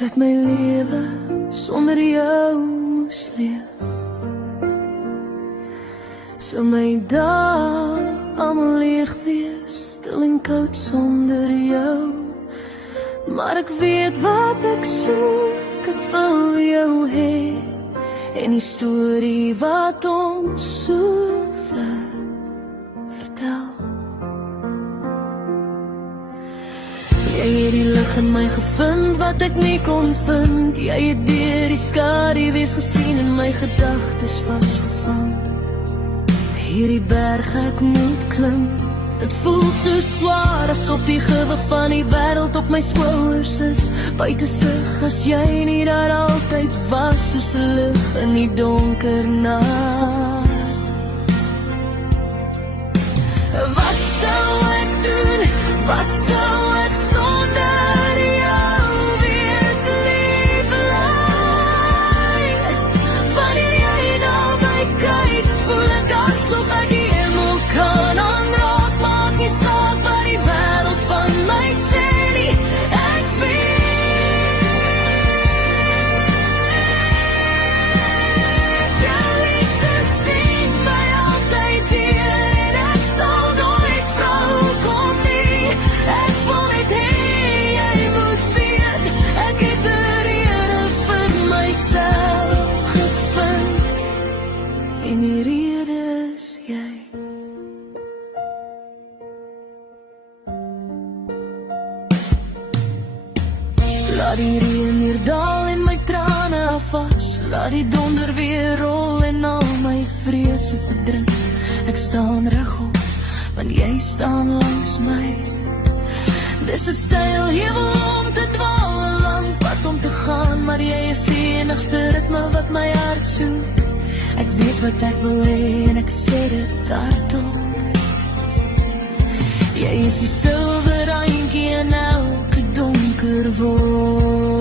As ek my lewe sonder jou moes leef, sou my dae almal leeg wees, stil en koud sonder jou. Maar ek weet wat ek soek, ek wil jou hê, en die storie wat ons so vlug vertel. Jy het die lig in my gevind wat ek nie kon vind. Jy het deur die skaduwees gesien en my gedagtes vasgevang. Hierdie berg ek moet klim, dit voel so swaar, asof die gewig van die wêreld op my skouers is. Buite sig as jy nie daar altyd was, soos 'n lig in die donker nag. Wat sou ek doen? Wat sou ek sonder jou wees, lieflyn? Wanneer jy na my kyk, voel ek asof ek die hemel kan aanraak. Maak nie saak wat die wêreld van my sê nie, ek weet jou liefde sien my altyd weer, en ek sal nooit vra hoekom nie. Ek wil net hê jy moet weet, ek het 'n rede vir myself gevind, en die rede is jy. Laat die reën weer daal en my trane afwas. Laat die donder weer rol en al my vrese verdrink. Ek staan regop, want jy staan langs my. Dis 'n styl heuwel om te dwaal, 'n lang pad om te gaan, maar jy is die enigste ritme wat my hart soek. Ek weet wat ek wil hê en ek sê dit hardop. Jy is die silwer randjie in elke donker wolk.